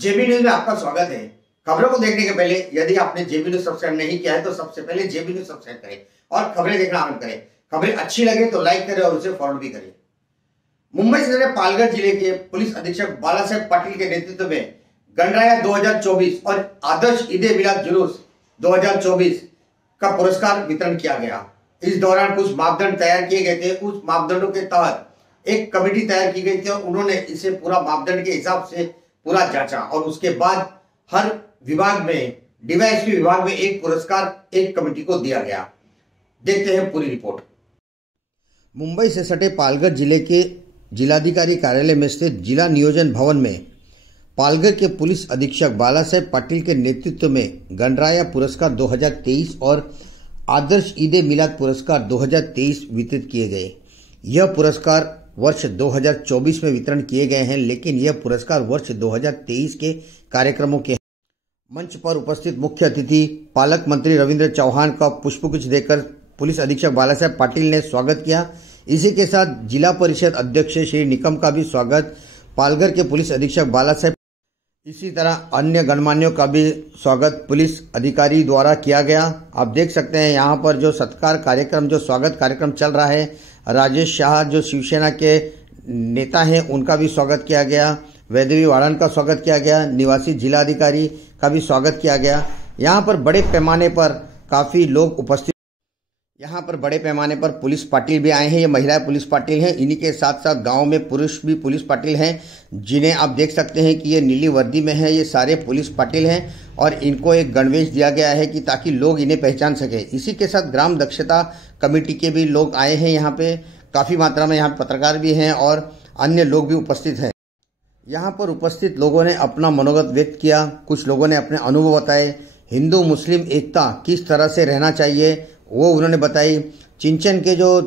JB news में आपका स्वागत है। खबरों को देखने के पहले यदि आपने जेबी न्यूज सब्सक्राइब नहीं किया है तो सबसे पहले जेबी न्यूज सब्सक्राइब करें और खबरें देखना आरंभ करें। खबरें अच्छी लगे तो लाइक करें और उसे फॉरवर्ड भी करें। मुंबई से पालघर जिले के पुलिस अधीक्षक बालासाहेब पाटिल के नेतृत्व में गणराया 2024 और आदर्श ईद मिलाद जुलूस 2024 का पुरस्कार वितरण किया गया। इस दौरान कुछ मापदंड तैयार किए गए थे। उस मापदंडों के तहत एक कमेटी तैयार की गई थी और उन्होंने इसे पूरा मापदंड के हिसाब से पूरा जांचा और उसके बाद हर विभाग में डीवाईएसपी विभाग में एक पुरस्कार एक कमेटी को दिया गया। देखते हैं पूरी रिपोर्ट। मुंबई से सटे पालघर जिले के जिलाधिकारी कार्यालय में स्थित जिला नियोजन भवन में पालघर के पुलिस अधीक्षक बालासाहेब पाटिल के नेतृत्व में गणराया पुरस्कार 2023 और आदर्श ईद मिलाद पुरस्कार 2023 वितरित किए गए। यह पुरस्कार वर्ष 2024 में वितरण किए गए हैं, लेकिन यह पुरस्कार वर्ष 2023 के कार्यक्रमों के मंच पर उपस्थित मुख्य अतिथि पालक मंत्री रविंद्र चौहान का पुष्पगुच्छ देकर पुलिस अधीक्षक बालासाहेब पाटिल ने स्वागत किया। इसी के साथ जिला परिषद अध्यक्ष श्री निकम का भी स्वागत पालघर के पुलिस अधीक्षक बालासाहेब, इसी तरह अन्य गणमान्यों का भी स्वागत पुलिस अधिकारी द्वारा किया गया। आप देख सकते हैं यहाँ पर जो सत्कार कार्यक्रम, जो स्वागत कार्यक्रम चल रहा है। राजेश शाह जो शिवसेना के नेता हैं उनका भी स्वागत किया गया। वैदेवी वाड़न का स्वागत किया गया। निवासी जिलाधिकारी का भी स्वागत किया गया। यहाँ पर बड़े पैमाने पर काफ़ी लोग उपस्थित। यहाँ पर बड़े पैमाने पर पुलिस पाटिल भी आए हैं। ये महिलाएं पुलिस पाटिल हैं। इन्हीं के साथ साथ गांव में पुरुष भी पुलिस पाटिल हैं, जिन्हें आप देख सकते हैं कि ये नीली वर्दी में है। ये सारे पुलिस पाटिल हैं और इनको एक गणवेश दिया गया है कि ताकि लोग इन्हें पहचान सके। इसी के साथ ग्राम दक्षता कमेटी के भी लोग आए हैं। यहाँ पे काफ़ी मात्रा में यहाँ पत्रकार भी हैं और अन्य लोग भी उपस्थित हैं। यहाँ पर उपस्थित लोगों ने अपना मनोगत व्यक्त किया। कुछ लोगों ने अपने अनुभव बताए। हिंदू मुस्लिम एकता किस तरह से रहना चाहिए वो उन्होंने बताई। चिंचन के जो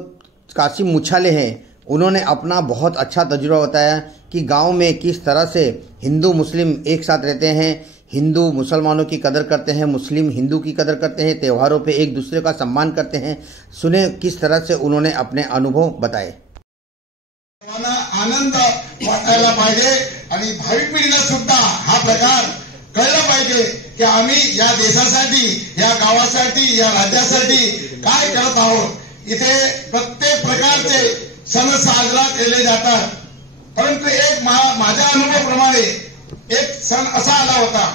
कासिम मुछाले हैं उन्होंने अपना बहुत अच्छा तजुर्बा बताया कि गांव में किस तरह से हिंदू मुस्लिम एक साथ रहते हैं। हिंदू मुसलमानों की कदर करते हैं, मुस्लिम हिंदू की कदर करते हैं, त्योहारों पे एक दूसरे का सम्मान करते हैं। सुने किस तरह से उन्होंने अपने अनुभव बताए। आनंद वाटायला पाहिजे आणि भावी पिढीला सुद्धा हा प्रकार कळला पाहिजे की आम्ही या देशासाठी, या गावासाठी, या राज्यासाठी काय करत आहोत। इथे प्रत्येक प्रकारचे सण साजरा केले जातात, परंतु एक माझ्या अनुभवाप्रमाणे एक सण असा आला होता।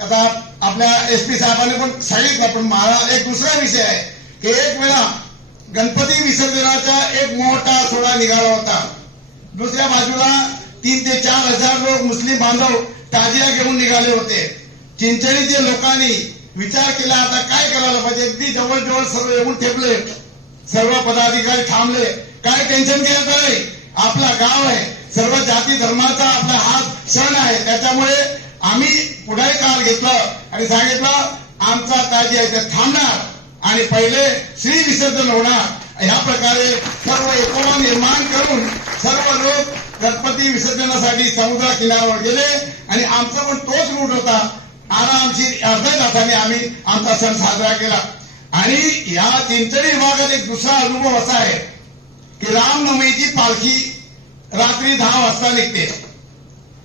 आता आपल्या एसपी साहेबांनी पण सांगितलं, पण मला एक दुसरा विषय आहे की एक वेळा गणपती विसर्जनाचा एक मोठा सोहळा निघाला होता। दुसऱ्या बाजूला 3 ते 4 हजार लोक मुस्लिम बांधव ताजिया घेऊन निघाले होते। चिंचणीच्या लोकांनी विचार केला आता काय करायला पाहिजे। अगदी जवळजवळ सर्व येऊन ठेपले, सर्व पदाधिकारी थांबले। काय टेन्शन घ्यायचं नाही, आपला गाव आहे, सर्व जाती धर्माचा आपला हा सण आहे। त्याच्यामुळे आम्ही पुढाकार घेतलं आणि सांगितलं आमचा ताजिया इथे थांबणार आणि पहिले श्री विसर्जन होणार। ह्या प्रकारे सर्व एकोपा निर्माण करून सर्व लोक गणपती विसर्जनासाठी समुद्र किनाऱ्यावर गेले आणि आमचा पण तोच रूट होता। आरामशीर अर्ध्या तासाने आम्ही आमचा सण साजरा केला। आणि या चिंचणी विभागात एक दुसरा अनुभव असा आहे की रामनवमीची पालखी रात्री 10 वाजता निघते।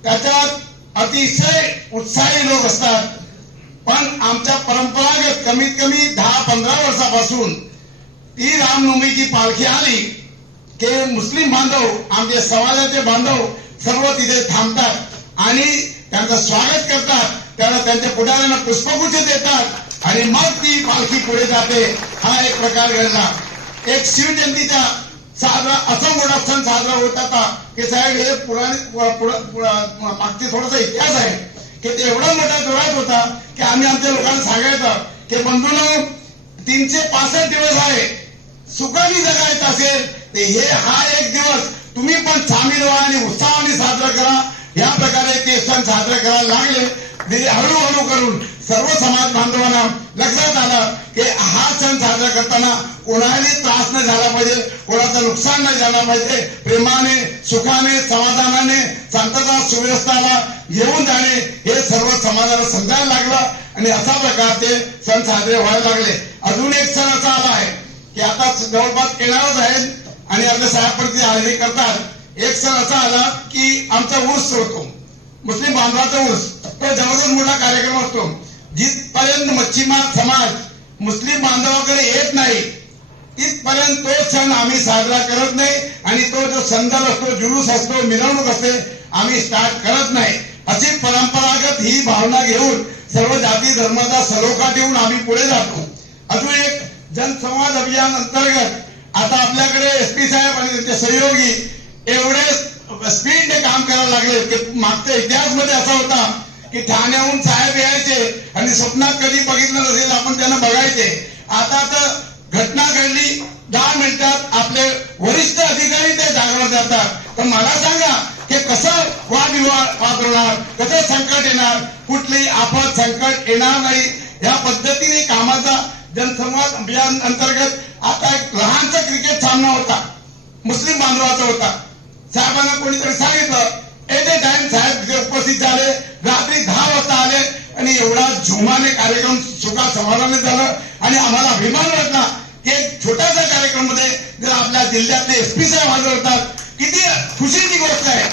त्याच्यात अतिशय उत्साही लोक असतात, पण आमच्या परंपरागत कमीत कमी 10-15 वर्षापासून ती रामनवमीची पालखी आली की मुस्लिम बांधव, आमचे समाजाचे बांधव सर्व तिथे थांबतात आणि त्यांचं स्वागत करतात। त्याला त्यांच्या पुढाऱ्यांना पुष्पगुच्छ देतात आणि मग ती पालखी पुढे जाते। हा एक प्रकार घडला। एक शिवजयंतीचा साजरा असा मोठा सण साजरा होत होता की साहेब हे मागचे थोडासा इतिहास आहे की ते एवढा मोठा जोरात होता की आम्ही आमच्या लोकांना सांगायचं की बंधूंनो 365 दिवस आहे, सुखाने जगायचं असेल ते हा एक दिवस तुम्ही पण सामील व्हा आणि उत्साहाने साजरा करा। या प्रकारे ते सण साजरा करायला लागले। हळूहळू करून सर्व समाज बांधवांना लक्षात आलं की हा सण साजरा करताना कोणालाही त्रास नाही झाला पाहिजे, कोणाचं नुकसान नाही झालं पाहिजे। प्रेमाने, सुखाने, समाधानाने, शांतता, सुव्यवस्थाला येऊन जाणे हे सर्व समाजाला समजायला लागलं आणि अशा प्रकारचे सण साजरे व्हायला लागले। अजून एक सण असा आला आहे की आता जवळपास येणारच आहे आणि आपल्या साहेबप्रती हजेरी करतात। एक सण असा आला की आमचा ऊस होतो मुस्लिम बांधवाचा ऊस तो जबरदस्त मोठा कार्यक्रम असतो. जिथपर्यंत मच्छीमार समाज मुस्लिम बांधवाकडे येत नाही तिथपर्यंत तो सण आम्ही साजरा करत नाही आणि तो जो संदल असतो, जुलूस असतो, मिरवणूक असते, आम्ही स्टार्ट करत नाही. अशी परंपरागत ही भावना घेऊन सर्व जाती धर्माचा सलोखा देऊन आम्ही पुढे जातो. अजून एक जनसंवाद अभियान अंतर्गत आता आपल्याकडे एसपी साहेब आणि त्यांचे सहयोगी एवढे स्पीडने काम करायला लागले की मागच्या इतिहासमध्ये असा होता की ठाण्याहून साहेब यायचे आणि स्वप्नात कधी बघितलं नसेल आपण त्यांना बघायचे. आता तर घटना घडली 10 मिनिटात आपले वरिष्ठ अधिकारी ते जागेवर जातात. तर मला सांगा की कसं वादविवाद होणार, कसं संकट येणार, कुठलीही आपत संकट येणार नाही. या पद्धतीने कामाचा जनसंवाद अभियान अंतर्गत आता एक लहानसा क्रिकेट सामना होता, मुस्लिम बांधवाचा होता. साहेबांना कोणीतरी सांगितलं, एट ए टाइम साहेब उपस्थित झाले, रात्री 10 वाजता आले आणि एवढा जोमाने कार्यक्रम सुखा समाधाने झालं आणि आम्हाला अभिमान वाटला की एक छोट्याशा कार्यक्रम मध्ये जर आपल्या जिल्ह्यातले एसपी साहेब हजर होतात, किती खुशीची गोष्ट आहे.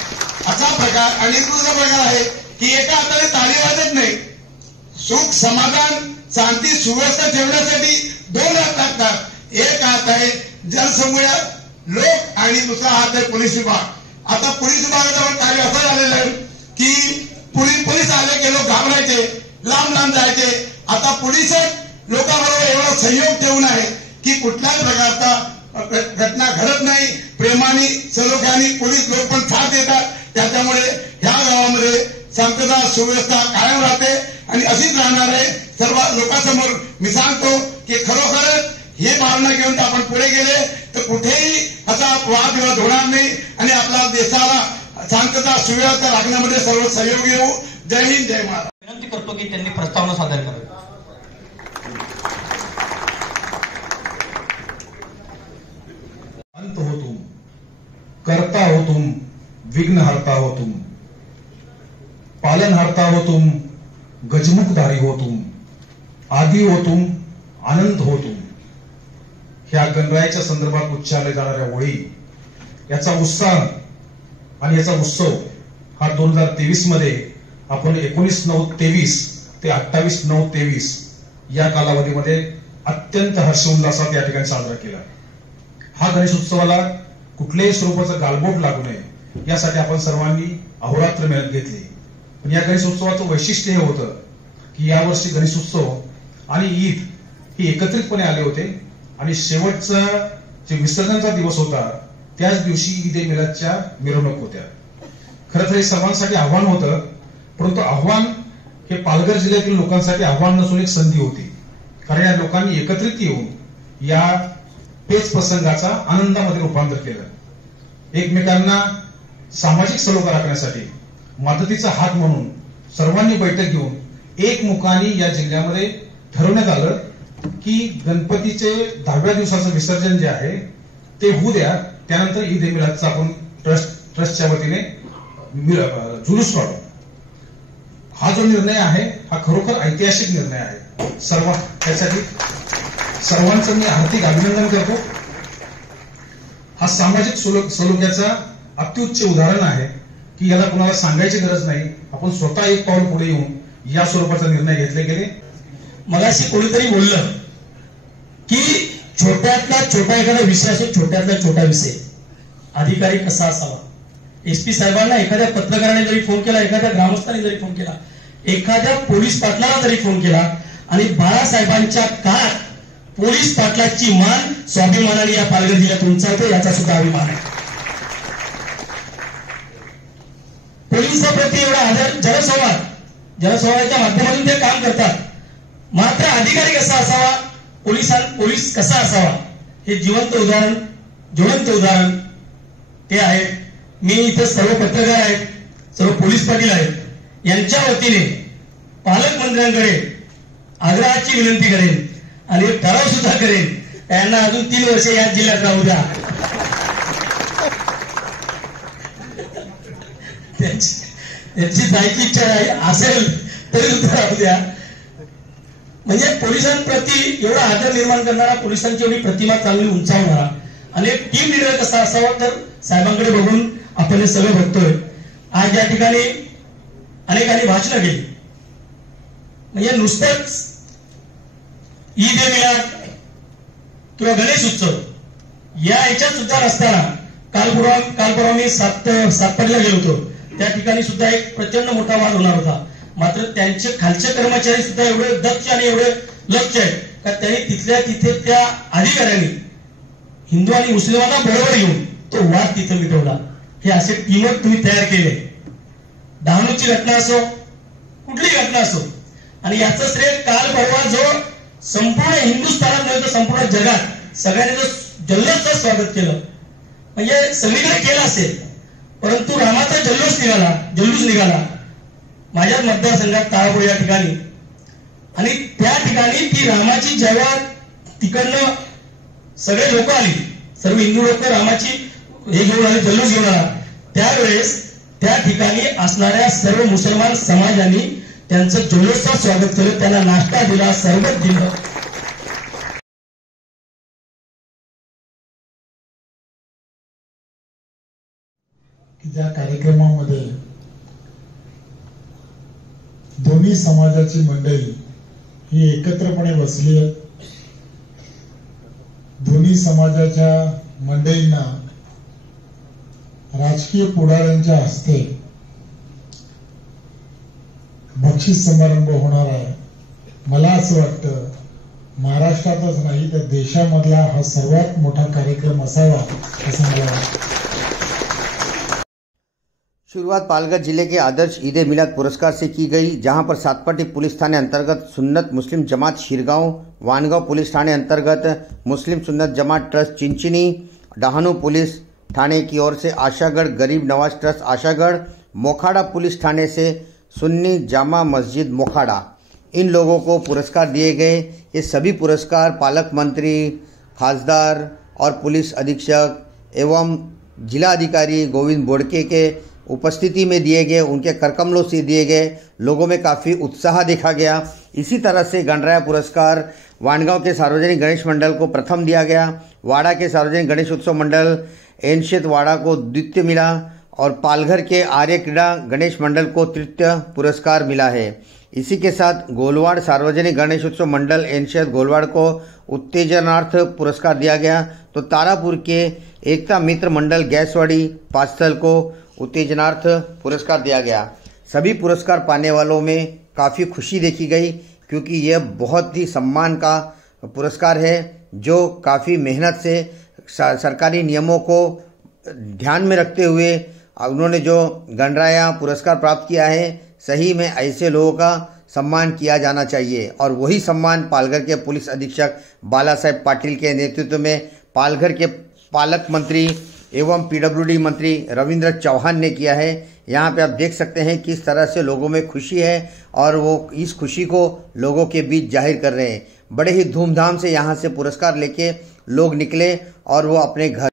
असा प्रकार. आणि दुसरा प्रकार आहे की एका हाताने ताली वाजत नाही. सुख समाधान शांती सुव्यवस्था ठेवण्यासाठी 2 हात लागतात. एक हात आहे जनसमूह लोक आणि दुसरा हात आहे पोलीस विभाग. आता पोलीस विभागाचं कार्य असं झालेलं आहे की पोलीस आले की लोक घाबरायचे, लांब लांब जायचे. आता पोलीस लोकांबरोबर एवढा सहयोग ठेवून आहे की कुठल्याही प्रकारचा घटना घडत नाही. प्रेमाने सलोख्याने पोलीस लोक पण साथ देतात. त्याच्यामुळे ह्या गावामध्ये शांतता सुव्यवस्था कायम राहते आणि अशीच राहणार आहे. सर्व लोकांसमोर मी सांगतो की खरोखरच ही भावना घेऊन आपण पुढे गेले तर कुठेही असा वादविवाद होणार नाही आणि आपल्या देशाला शांतता सुव्यवस्था राखण्यामध्ये सर्व सहयोग येऊ. जय हिंद, जय महाराष्ट्र. विनंती करतो की त्यांनी प्रस्तावना सादर करावी. अंत हो तुम, करता हो तुम, विघ्नहर्ता हो तुम, पालनहर्ता हो तुम, गजमुखधारी हो तुम, आदि हो तुम, आनंद हो तुम. ह्या गणरायाच्या संदर्भात उच्चारले जाणाऱ्या ओळी, याचा उत्साह आणि याचा उत्सव हा 2023 मध्ये आपण 19/9/23 ते 28/9/23 या कालावधीमध्ये अत्यंत हर्षोल्लासात या ठिकाणी साजरा केला. हा गणेश उत्सवाला कुठल्याही स्वरूपाचं गालबोट लागू नये यासाठी आपण सर्वांनी अहोरात्र मेहनत घेतली. पण या गणेश उत्सवाचं वैशिष्ट्य हे होतं की यावर्षी गणेश उत्सव आणि ईद हे एकत्रितपणे आले होते आणि शेवटचा जे विसर्जनचा दिवस होता त्याच दिवशी ईद ए मिलादच्या मिरवणूक होत्या. खरं तर हे सर्वांसाठी आव्हान होतं, परंतु आव्हान हे पालघर जिल्ह्यातील लोकांसाठी आव्हान नसून एक संधी होती. कारण या लोकांनी एकत्रित येऊन या पेच प्रसंगाचा आनंदामध्ये रूपांतर केलं. एकमेकांना सामाजिक सलोखा राखण्यासाठी मदतीचा हात म्हणून सर्वांनी बैठक घेऊन एकमुखाने या जिल्ह्यामध्ये ठरवण्यात आलं की गणपतीचे 10व्या दिवसाचं विसर्जन जे आहे ते होऊ द्या, त्यानंतर ईद ए मिलादचा आपण ट्रस्टच्या वतीने जुलूस काढू. हा जो निर्णय आहे हा खरोखर ऐतिहासिक निर्णय आहे. त्यासाठी सर्वांचं मी हार्दिक अभिनंदन करतो. हा सामाजिक सलोख्याचा अत्युच्च उदाहरण आहे की याला कुणाला सांगायची गरज नाही. आपण स्वतः एक पाऊल पुढे येऊन या स्वरूपाचा निर्णय घेतले गेले. मगाशी कोणीतरी बोललं की छोट्यातला छोटा एखादा विषय असेल, छोट्यातला छोटा विषय अधिकारी कसा असावा. एसपी साहेबांना एखाद्या पत्रकाराने जरी फोन केला, एखाद्या ग्रामस्थाने जरी फोन केला, एखाद्या पोलीस पाटलाला जरी फोन केला आणि बाळासाहेबांच्या काळात पोलीस पाटलाची मान स्वाभिमानाने या पालघर जिल्ह्यात उंचावते, याचा सुद्धा अभिमान आहे. पोलिसांप्रती एवढा आदर, जनसंवादाच्या माध्यमातून ते काम करतात. मात्र अधिकारी कसा असावा, पोलीस कसा असावा हे जिवंत उदाहरण ते आहे. मी इथे सर्व पत्रकार आहेत, सर्व पोलीस पाटील आहेत, यांच्या वतीने पालकमंत्र्यांकडे आग्रहाची विनंती करेन आणि एक ठराव सुद्धा करेन, त्यांना अजून 3 वर्ष या जिल्ह्यात राहू द्या. त्यांची जायची इच्छा असेल तरी सुद्धा राहू द्या. म्हणजे पोलिसांप्रती एवढा आदर निर्माण करणारा, पोलिसांची एवढी प्रतिमा चांगली उंचावणारा आणि एक टीम लिडर कसा असावा, तर साहेबांकडे बघून आपण हे सगळं बघतोय. आज या ठिकाणी अनेकांनी भाषणं केली. म्हणजे नुसतंच ईद ए मिलाद किंवा गणेश उत्सव या ह्याच्यात सुद्धा नसताना काल परवा मी सातपाडीला गेलो होतो. त्या ठिकाणी सुद्धा एक प्रचंड मोठा वाद होणार होता. मात्र त्यांचे खालचे कर्मचारी सुद्धा एवढे दक्ष आणि एवढे लक्ष आहेत का त्यांनी तिथल्या तिथे त्या अधिकाऱ्यांनी हिंदू आणि मुस्लिमांना बरोबर घेऊन तो वाद तिथे मिटवला. हे असे टीमवर्क तुम्ही तयार केले. डहाणूची घटना असो कुठलीही घटना असो आणि याचं श्रेय काल परवा जो संपूर्ण हिंदुस्थानात नव्हे तर संपूर्ण जगात सगळ्यांनी जो जल्लोषचं स्वागत केलं म्हणजे सगळीकडे केलं असेल, परंतु रामाचा जल्लोष निघाला माझ्या मतदारसंघात ताळापूर या ठिकाणी. आणि त्या ठिकाणी ती रामाची जेव्हा तिकडनं सगळे लोक आली, सर्व हिंदू लोक रामाची हे घेऊन आले, जल्लोष घेऊन आला, त्यावेळेस त्या ठिकाणी असणाऱ्या सर्व मुसलमान समाजांनी त्यांचं जल्लोषचं स्वागत केलं, त्यांना नाश्ता दिला, सरबत दिलं. ज्या कार्यक्रमामध्ये दोन्ही समाजाची मंडळी ही एकत्रपणे बसली आहेत. दोन्ही समाजाच्या मंडळींना राजकीय पुढाऱ्यांच्या हस्ते बक्षीस समारंभ होणार आहे. मला असं वाटतं महाराष्ट्रातच नाही तर देशामधला हा सर्वात मोठा कार्यक्रम असावा असं मला वाटतं. शुरुआत पालघर जिले के आदर्श ईद ए मिलाद पुरस्कार से की गई, जहां पर सातपाटी पुलिस थाने अंतर्गत सुन्नत मुस्लिम जमात शिरगांव, वानगांव पुलिस थाने अंतर्गत मुस्लिम सुन्नत जमात ट्रस्ट चिंचिनी, डहाणू पुलिस थाने की ओर से आशागढ़ गरीब Nawaz trust आशागढ़, Mokhada police Thane say Sunni Jama Masjid Mokhada, in लोगों को पुरस्कार दिए गए. ये सभी पुरस्कार पालक मंत्री, खासदार और पुलिस अधीक्षक एवं जिला अधिकारी गोविंद बोड़के के उपस्थिति में दिए गए, उनके करकमलों से दिए गए. लोगों में काफ़ी उत्साह देखा गया. इसी तरह से गणराया पुरस्कार वानगांव के सार्वजनिक गणेश मंडल को प्रथम दिया गया, वाड़ा के सार्वजनिक गणेश उत्सव मंडल एनशेत वाड़ा को द्वितीय मिला और पालघर के आर्य क्रीड़ा गणेश मंडल को तृतीय पुरस्कार मिला है. इसी के साथ गोलवाड़ सार्वजनिक गणेश उत्सव मंडल एनशेत गोलवाड़ को उत्तेजनार्थ पुरस्कार दिया गया, तो तारापुर के एकता मित्र मंडल गैसवाड़ी पास्थल को उत्तेजनार्थ पुरस्कार दिया गया. सभी पुरस्कार पाने वालों में काफ़ी खुशी देखी गई, क्योंकि यह बहुत ही सम्मान का पुरस्कार है जो काफ़ी मेहनत से सरकारी नियमों को ध्यान में रखते हुए उन्होंने जो गणराया पुरस्कार प्राप्त किया है. सही में ऐसे लोगों का सम्मान किया जाना चाहिए और वही सम्मान पालघर के पुलिस अधीक्षक बाला साहेब पाटिल के नेतृत्व में पालघर के पालक मंत्री एवं पीडब्ल्यूडी मंत्री रविंद्र चौहान ने किया है. यहाँ पे आप देख सकते हैं किस तरह से लोगों में खुशी है और वो इस खुशी को लोगों के बीच जाहिर कर रहे हैं. बड़े ही धूमधाम से यहाँ से पुरस्कार लेके लोग निकले और वो अपने घर